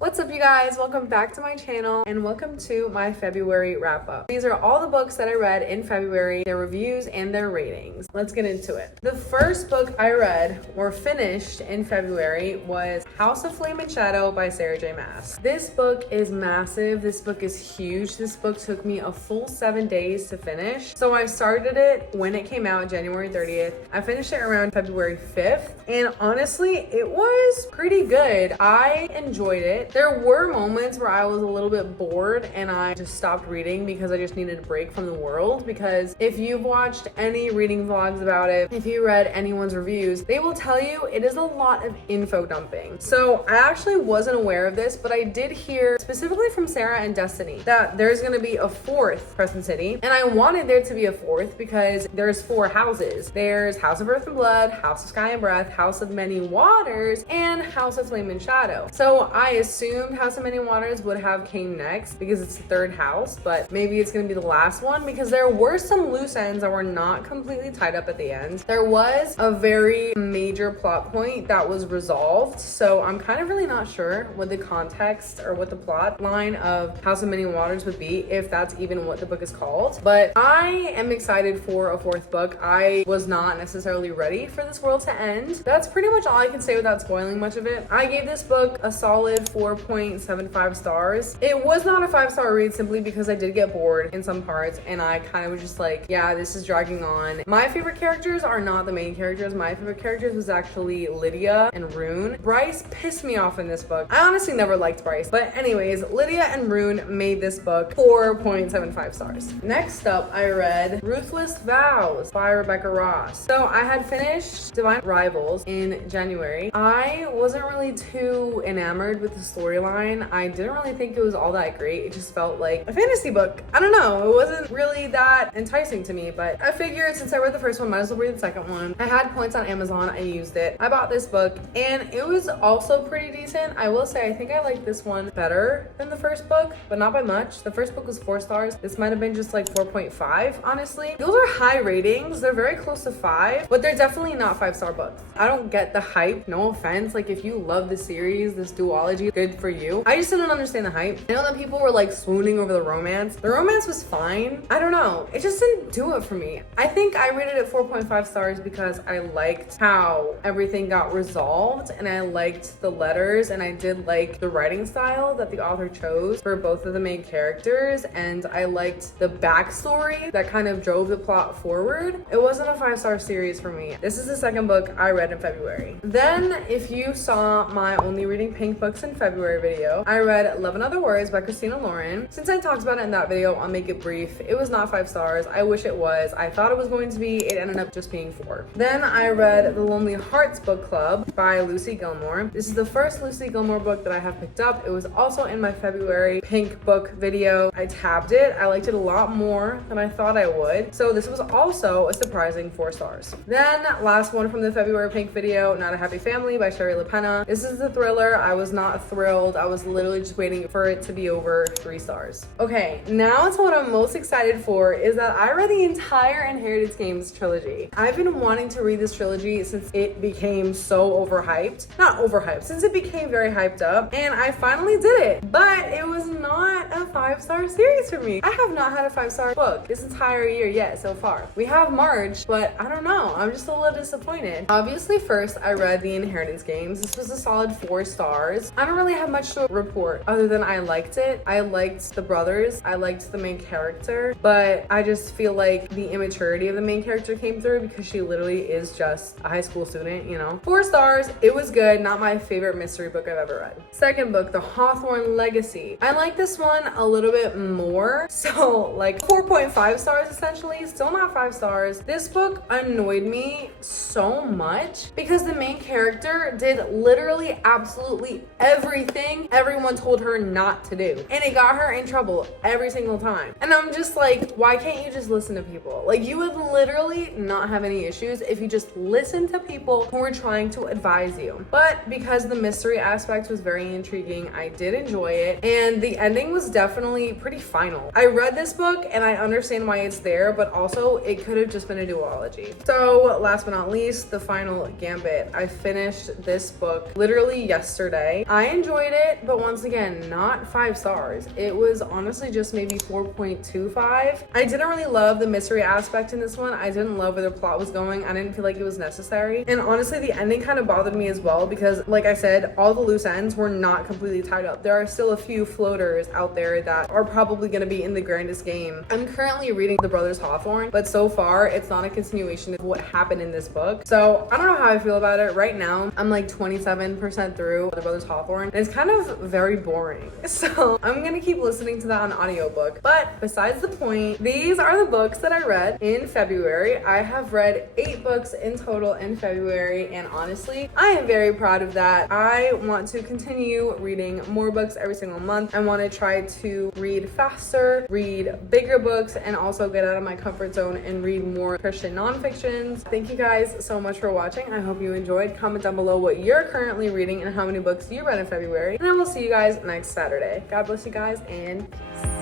What's up, you guys? Welcome back to my channel and welcome to my February wrap up. These are all the books that I read in February, their reviews and their ratings. Let's get into it. The first book I read or finished in February was House of Flame and Shadow by Sarah J. Maas. This book is massive. This book is huge. This book took me a full 7 days to finish. So I started it when it came out, January 30th. I finished it around February 5th. And honestly, it was pretty good. I enjoyed it. There were moments where I was a little bit bored and I just stopped reading because I just needed a break from the world. Because if you've watched any reading vlogs about it, if you read anyone's reviews, they will tell you it is a lot of info dumping. So I actually wasn't aware of this, but I did hear specifically from Sarah and Destiny that there's going to be a fourth Crescent City. And I wanted there to be a fourth because there's 4 houses. There's House of Earth and Blood, House of Sky and Breath, House of Many Waters, and House of Flame and Shadow. So I assumed House of Many Waters would have came next because it's the 3rd house, but maybe it's going to be the last one because there were some loose ends that were not completely tied up at the end. There was a very major plot point that was resolved, so I'm kind of really not sure what the context or what the plot line of House of Many Waters would be, if that's even what the book is called. But I am excited for a 4th book. I was not necessarily ready for this world to end. That's pretty much all I can say without spoiling much of it. I gave this book a solid 4.75 stars. It was not a 5-star read simply because I did get bored in some parts and I kind of was just like, yeah, this is dragging on. My favorite characters are not the main characters. My favorite characters was actually Lydia and Rune. Bryce pissed me off in this book. I honestly never liked Bryce, but anyways, Lydia and Rune made this book 4.75 stars. Next up, I read Ruthless Vows by Rebecca Ross. So I had finished Divine Rivals in January. I wasn't really too enamored with the storyline. I didn't really think it was all that great. It just felt like a fantasy book. I don't know. It wasn't really that enticing to me, but I figured since I read the first one, might as well read the second one. I had points on Amazon. I used it. I bought this book and it was also pretty decent. I will say, I think I like this one better than the first book, but not by much. The first book was 4 stars. This might have been just like 4.5, honestly. Those are high ratings. They're very close to 5, but they're definitely not 5-star books. I don't get the hype. No offense. Like, if you love the series, this duology, good for you. I just didn't understand the hype. I know that people were like swooning over the romance. The romance was fine. I don't know. It just didn't do it for me. I think I rated it 4.5 stars because I liked how everything got resolved and I liked the letters and I did like the writing style that the author chose for both of the main characters, and I liked the backstory that kind of drove the plot forward. It wasn't a 5-star series for me. This is the second book I read in February. Then, if you saw my Only Reading Pink Books in February video, I read Love and Other Words by Christina Lauren. Since I talked about it in that video, I'll make it brief. It was not 5 stars. I wish it was. I thought it was going to be. It ended up just being 4. Then I read The Lonely Hearts Book Club by Lucy Gilmore. This is the first Lucy Gilmore book that I have picked up. It was also in my February Pink Book video. I tabbed it. I liked it a lot more than I thought I would. So this was also a surprising 4 stars. Then last one from the February Pink video, Not a Happy Family by Sherry LaPena. This is the thriller. I was not thrilled. I was literally just waiting for it to be over 3 stars. Okay, now to what I'm most excited for is that I read the entire Inheritance Games trilogy. I've been wanting to read this trilogy since it became so overhyped. Not overhyped, since it became very hyped up, and I finally did it. But it was not a 5-star series for me. I have not had a 5-star book this entire year yet so far. We have March, but I don't know. I'm just a little disappointed. Obviously, first I read the Inheritance Games. This was a solid 4 stars. I don't really have much to report other than I liked it. I liked the brothers. I liked the main character, but I just feel like the immaturity of the main character came through because she literally is just a high school student, you know. 4 stars. It was good. Not my favorite mystery book I've ever read. Second book, The Hawthorne Legacy. I like this one a little bit more. So like 4.5 stars essentially. Still not 5 stars. This book annoyed me so much because the main character did literally absolutely everything everyone told her not to do. And it got her in trouble every single time. And I'm just like, why can't you just listen to people? Like, you would literally not have any issues if you just listened to people who were trying to advise you. But because the mystery aspect was very intriguing, I did enjoy it. And the ending was definitely pretty final. I read this book and I understand why it's there, but also it could have just been a duology. So last but not least, The Final Gambit. I finished this book literally yesterday. I enjoyed enjoyed it, but once again, not 5 stars. It was honestly just maybe 4.25. I didn't really love the mystery aspect in this one. I didn't love where the plot was going. I didn't feel like it was necessary. And honestly, the ending kind of bothered me as well because, like I said, all the loose ends were not completely tied up. There are still a few floaters out there that are probably going to be in the grandest game. I'm currently reading The Brothers Hawthorne, but so far it's not a continuation of what happened in this book. So I don't know how I feel about it. Right now, I'm like 27% through The Brothers Hawthorne, and it's kind of very boring. So I'm gonna keep listening to that on audiobook. But besides the point, these are the books that I read in February. I have read 8 books in total in February, and honestly, I am very proud of that. I want to continue reading more books every single month. I want to try to read faster, read bigger books, and also get out of my comfort zone and read more Christian nonfictions. Thank you guys so much for watching. I hope you enjoyed. Comment down below what you're currently reading and how many books you read in February. And I will see you guys next Saturday. God bless you guys, and peace.